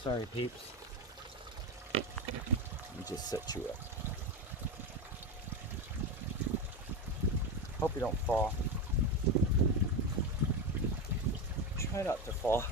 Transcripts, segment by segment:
Sorry, peeps. Let me just set you up. Hope you don't fall. Try not to fall.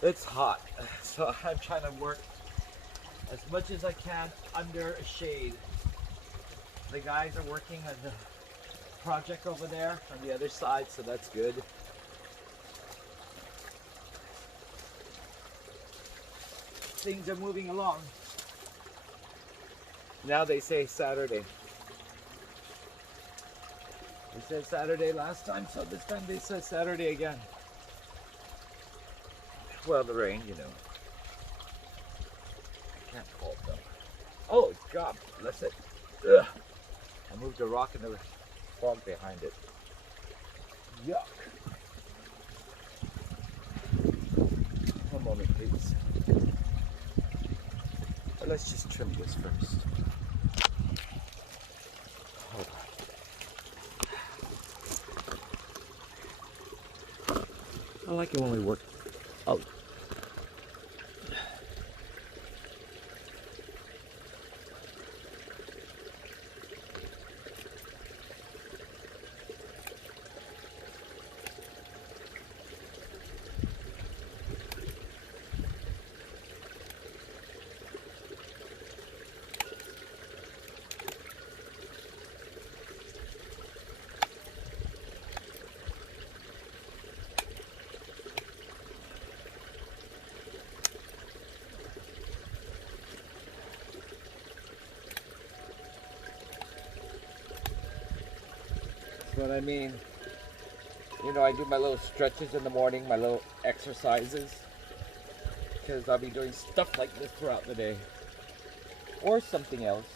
It's hot, so I'm trying to work as much as I can under a shade. The guys are working on the project over there on the other side, so that's good. Things are moving along. Now they say Saturday. They said Saturday last time, so this time they said Saturday again. Well, the rain, you know. I can't fault them. Oh, God bless it. Ugh. I moved a rock and there was fog behind it. Yuck. One moment, please. But let's just trim this first. Hold on. I like it when we work out. What I mean, you know, I do my little stretches in the morning, my little exercises, because I'll be doing stuff like this throughout the day, or something else.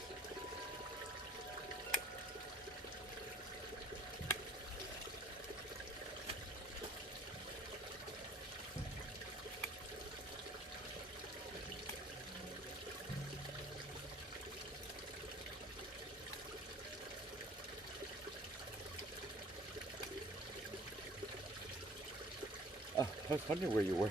Oh, I was wondering where you were.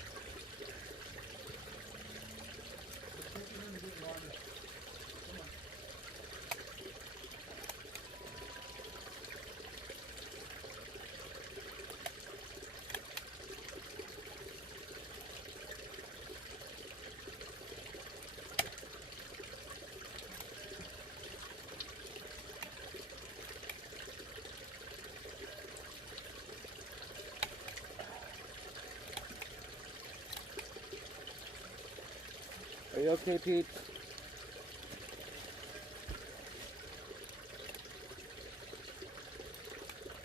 Are you okay, Pete?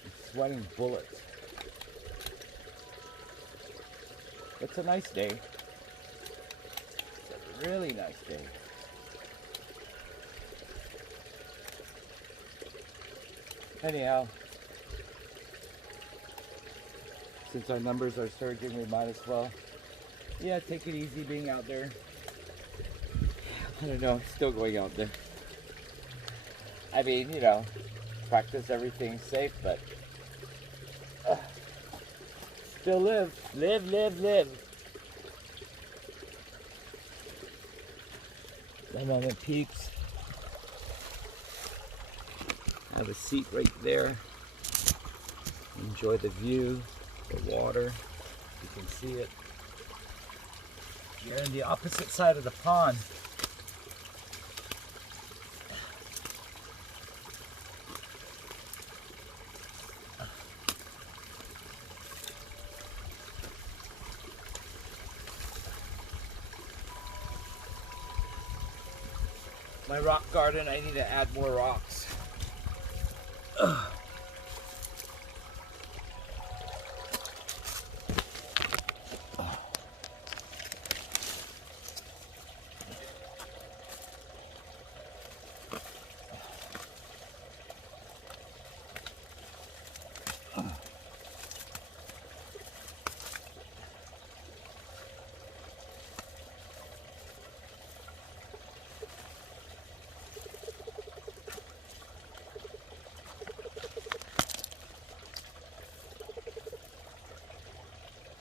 I'm sweating bullets. It's a nice day. It's a really nice day. Anyhow, since our numbers are surging, we might as well, yeah, take it easy being out there. I don't know, still going out there. I mean, you know, practice everything safe, but still live. Live. One moment, peeps. I have a seat right there. Enjoy the view, the water. You can see it. You're on the opposite side of the pond. My rock garden, I need to add more rocks. Ugh.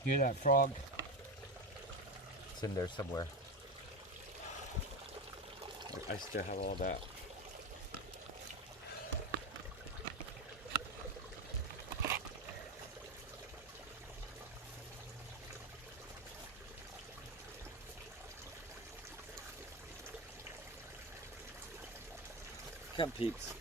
Hear that frog? It's in there somewhere. I still have all that. Come, peeps.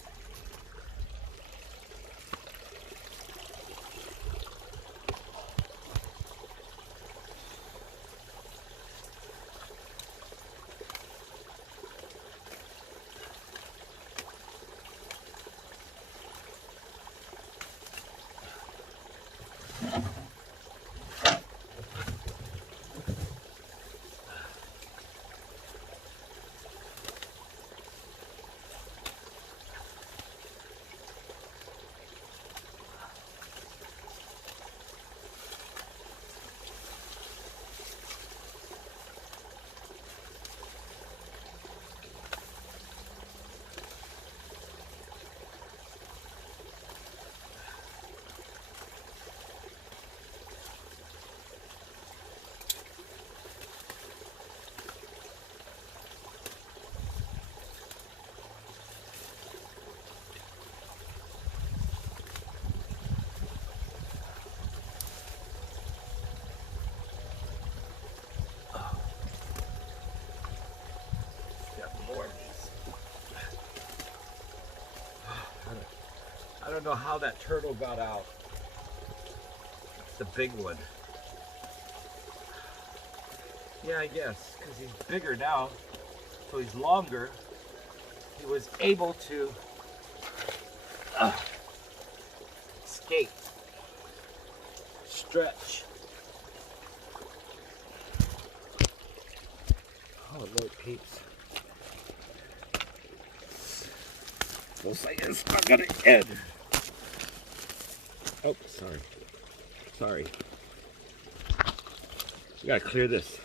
I don't know how that turtle got out. It's the big one. Yeah, I guess, because he's bigger now, so he's longer. He was able to escape, stretch. Oh, look, peeps. Looks like it's not gonna end. Oh, sorry. Sorry. We gotta clear this.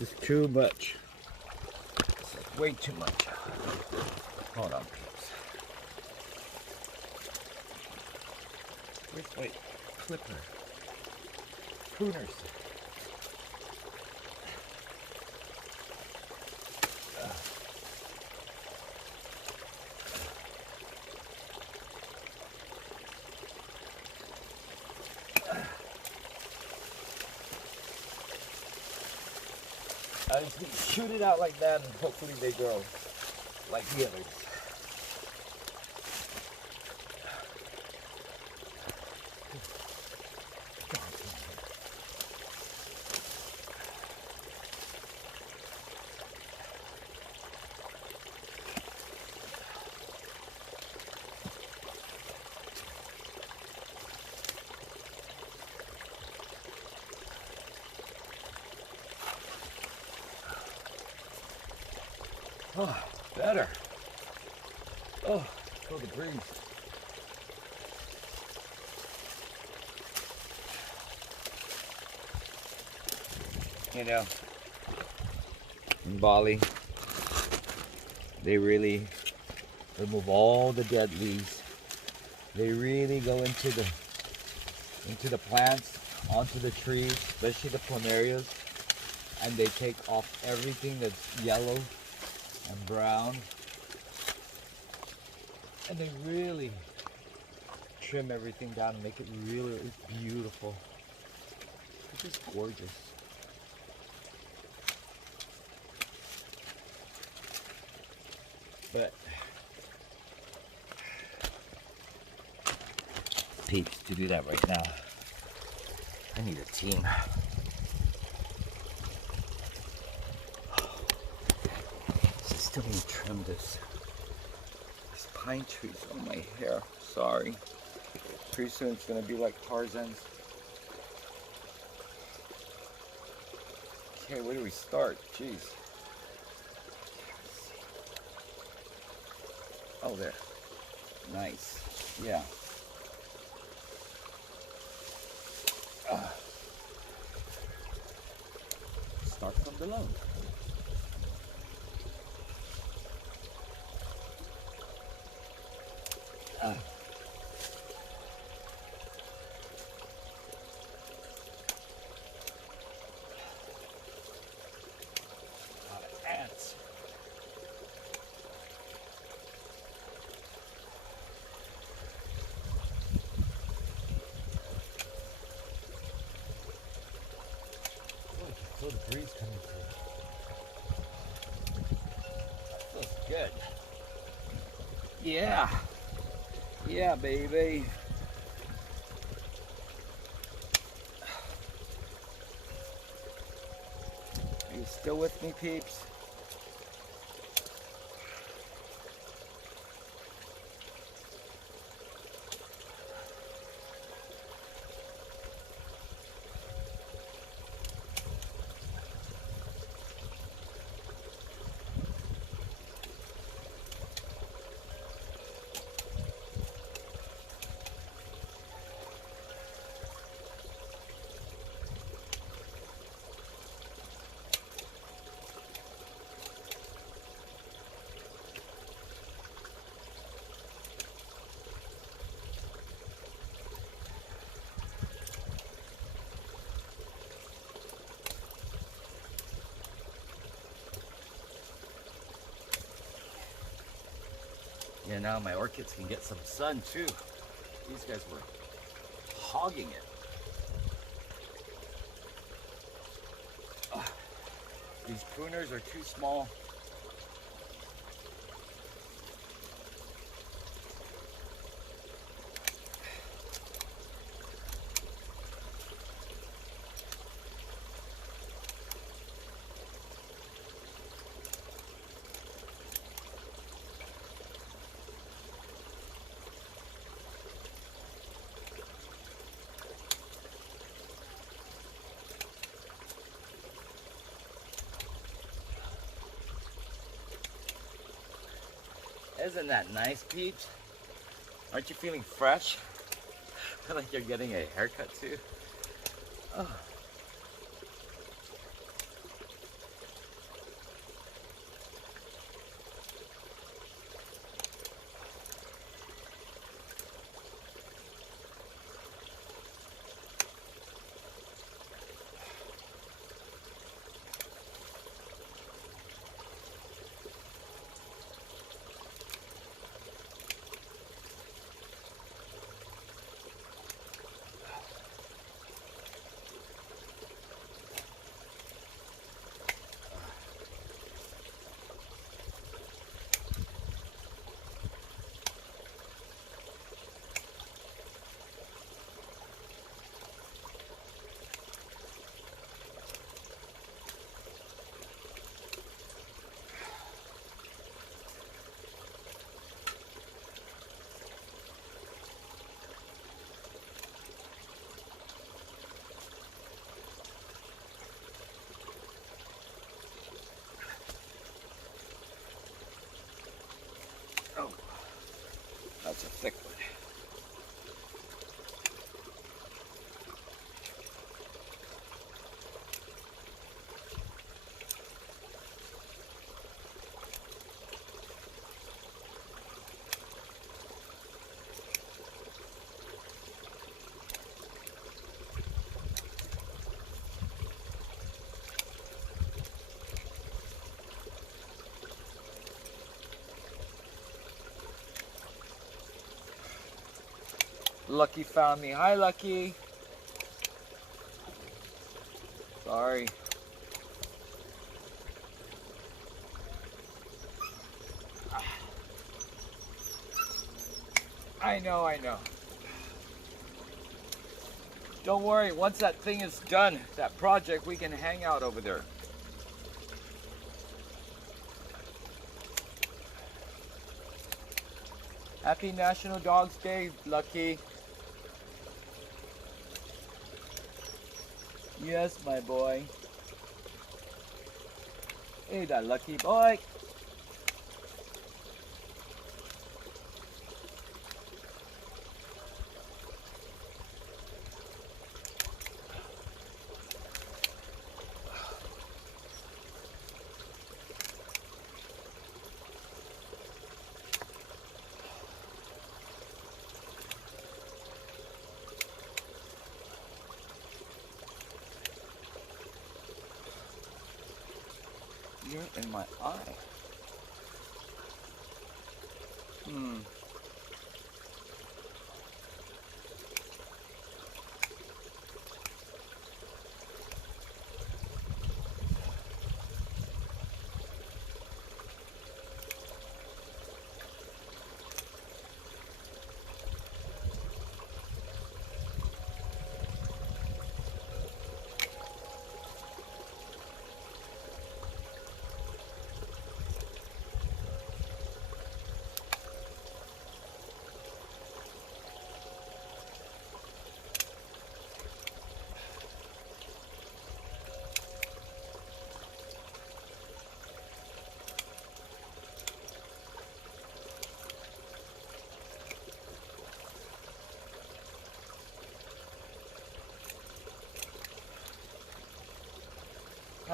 This is too much. This is way too much. Hold on, peeps. Where's my clipper? Pruners. I just need to shoot it out like that and hopefully they grow like the others. Oh, better. Oh, feel the breeze. You know, in Bali, they really remove all the dead leaves. They really go into the plants, onto the trees, especially the plumerias, and they take off everything that's yellow and brown, and they really trim everything down and make it really beautiful. It's just gorgeous. But peeps, to do that right now, I need a team. Still need to trim this. These pine trees on my hair. Sorry. Pretty soon it's gonna be like Tarzan's. Okay, where do we start? Jeez. Oh, there. Nice. Yeah. Start from below. breeze coming through. That feels good. Yeah. Yeah, baby. Are you still with me, peeps? Yeah, now my orchids can get some sun too. These guys were hogging it. Ugh. These pruners are too small. Isn't that nice, peeps? Aren't you feeling fresh? Like you're getting a haircut too? Oh. That's a thick one. Lucky found me. Hi, Lucky. Sorry. I know. Don't worry, once that thing is done, that project, we can hang out over there. Happy National Dogs Day, Lucky. Yes, my boy. Hey, that lucky boy. You're in my eye.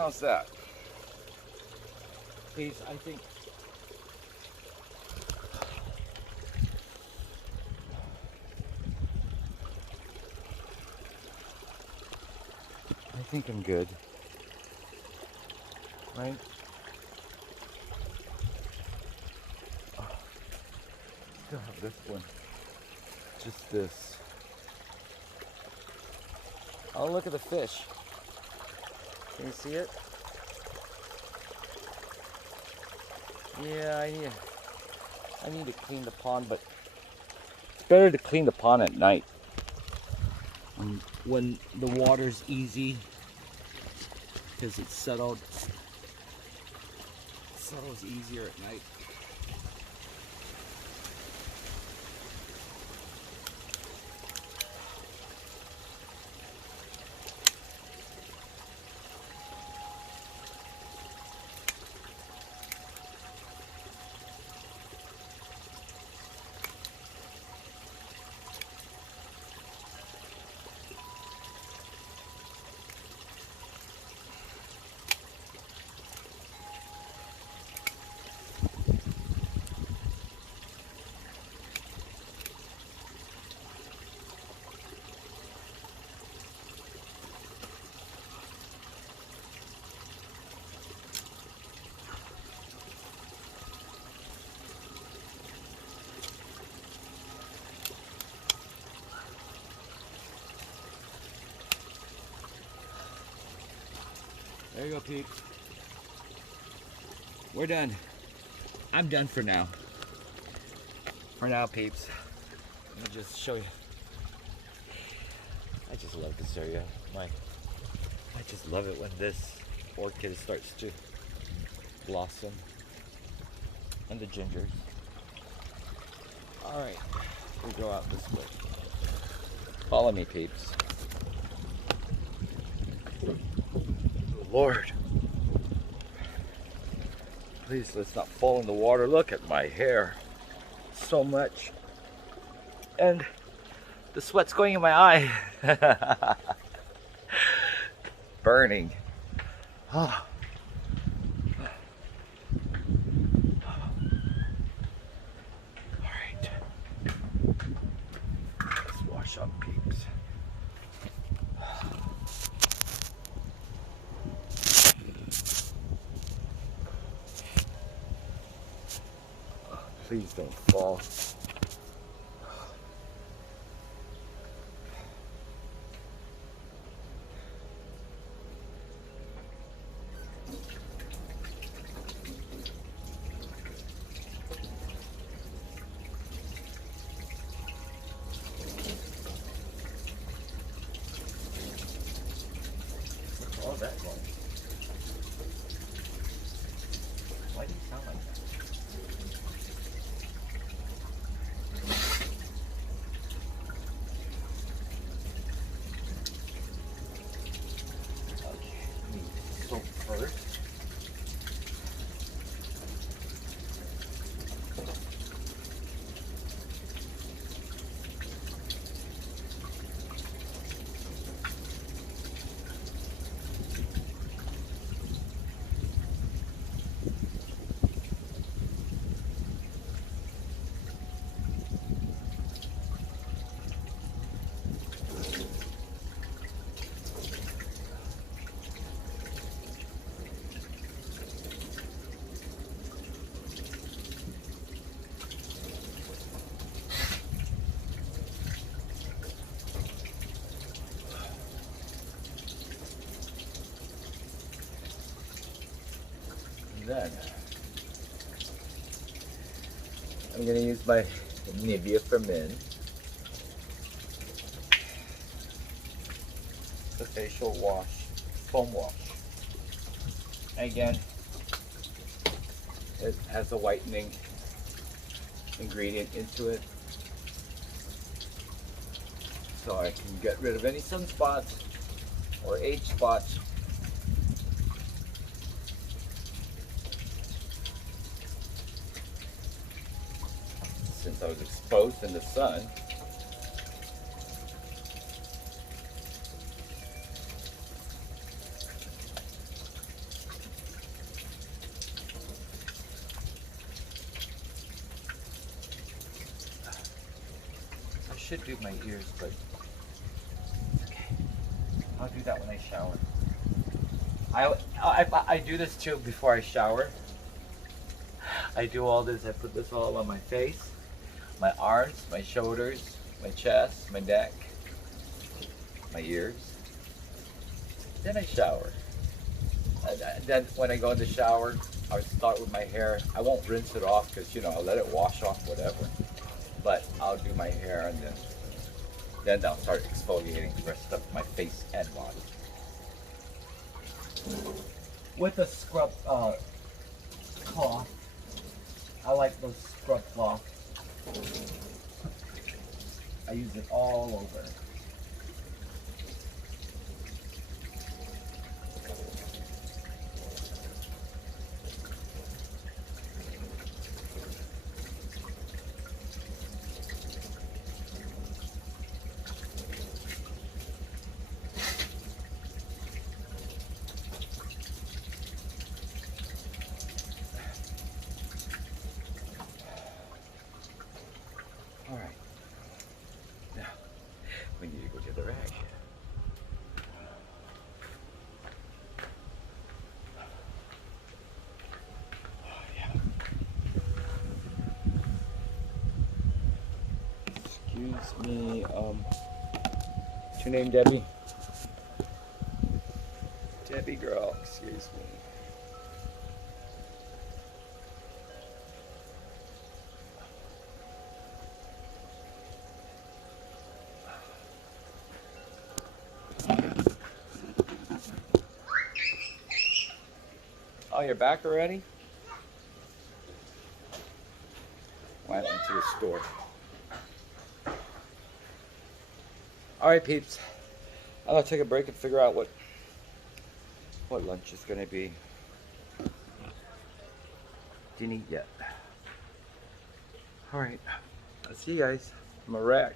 How's that? Please, I think I'm good. Right? Oh, still have this one. Just this. Oh, look at the fish. Can you see it? Yeah, I need to clean the pond, but it's better to clean the pond at night. When the water's easy, because it settles easier at night. There you go, Pete. We're done. I'm done for now. For now, peeps. Let me just show you. I just love Caseria. I just love it when this orchid starts to blossom. And the gingers. Alright, we go out this way. Follow me, peeps. Lord, please let's not fall in the water. Look at my hair, so much, and the sweat's going in my eye. Burning. Oh. All right, let's wash up, peeps. Please don't fall. What's all that going? Why do you sound like that? First. Then I'm going to use my Nivea for Men, the facial wash, foam wash. Again, it has a whitening ingredient into it, so I can get rid of any sunspots or age spots. Since I was exposed in the sun. should do my ears, but okay. I'll do that when I shower. I do this too before I shower. I do all this. I put this all on my face, my arms, my shoulders, my chest, my neck, my ears. Then I shower. Then when I go in the shower, I'll start with my hair. I won't rinse it off because, you know, I'll let it wash off, whatever. But I'll do my hair and then I'll start exfoliating the rest of my face and body. With a scrub cloth. I like those scrub cloths. I use it all over. All right. Now, we need to go to the rag. Oh, yeah. Excuse me, what's your name, Debbie? Debbie girl, excuse me. Oh, you're back already? Well, I went to the store. All right, peeps. I'm gonna take a break and figure out what lunch is gonna be. Didn't eat yet. All right. I'll see you guys. I'm a wreck.